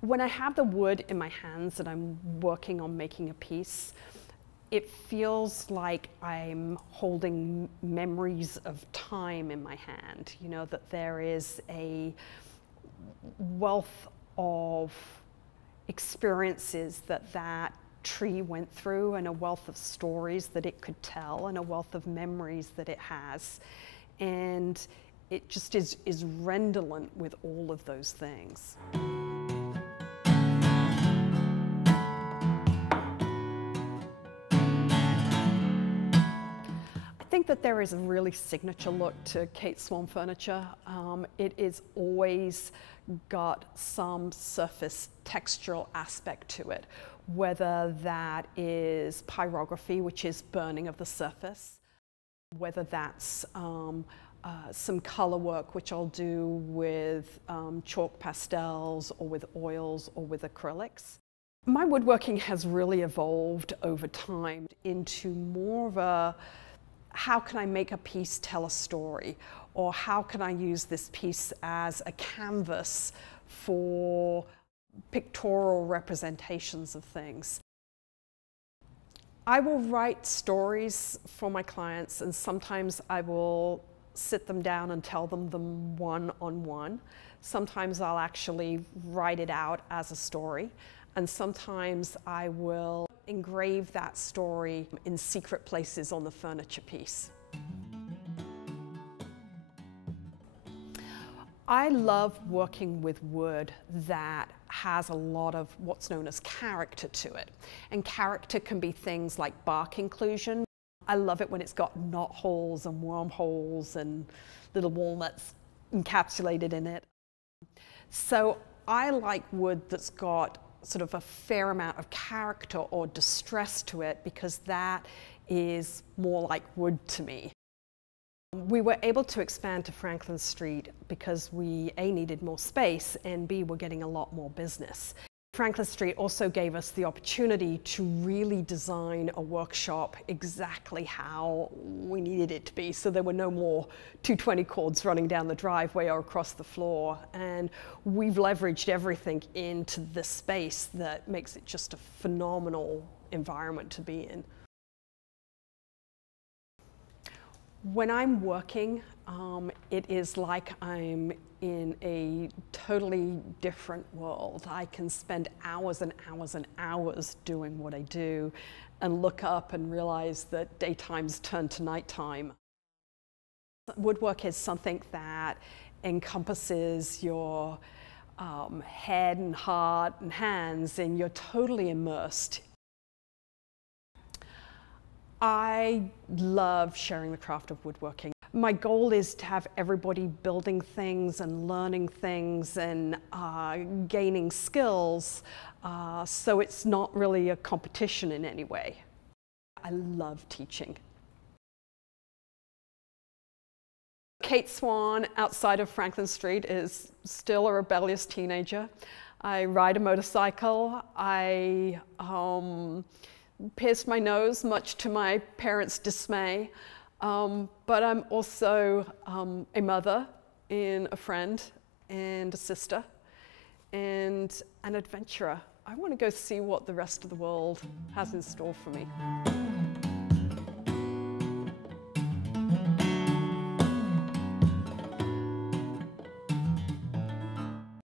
When I have the wood in my hands and I'm working on making a piece, it feels like I'm holding memories of time in my hand. You know, that there is a wealth of experiences that that tree went through, and a wealth of stories that it could tell, and a wealth of memories that it has. And it just is redolent with all of those things. I think that there is a really signature look to Kate Swann furniture. It is always got some surface textural aspect to it, whether that is pyrography, which is burning of the surface, whether that's some color work, which I'll do with chalk pastels or with oils or with acrylics. My woodworking has really evolved over time into more of a, how can I make a piece tell a story? Or how can I use this piece as a canvas for pictorial representations of things? I will write stories for my clients, and sometimes I will sit them down and tell them one-on-one. Sometimes I'll actually write it out as a story, and sometimes I will engrave that story in secret places on the furniture piece. I love working with wood that has a lot of what's known as character to it. And character can be things like bark inclusion. I love it when it's got knot holes and wormholes and little walnuts encapsulated in it. So I like wood that's got sort of a fair amount of character or distress to it, because that is more like wood to me. We were able to expand to Franklin Street because we A, needed more space, and B, were getting a lot more business. Franklin Street also gave us the opportunity to really design a workshop exactly how we needed it to be, so there were no more 220 cords running down the driveway or across the floor. And we've leveraged everything into this space that makes it just a phenomenal environment to be in. When I'm working, it is like I'm in a totally different world. I can spend hours and hours and hours doing what I do and look up and realize that daytime's turned to nighttime. Woodwork is something that encompasses your head and heart and hands, and you're totally immersed. I love sharing the craft of woodworking. My goal is to have everybody building things and learning things and gaining skills, so it's not really a competition in any way. I love teaching. Kate Swann, outside of Franklin Street, is still a rebellious teenager. I ride a motorcycle. I pierced my nose, much to my parents' dismay. But I'm also a mother, and a friend, and a sister, and an adventurer. I want to go see what the rest of the world has in store for me.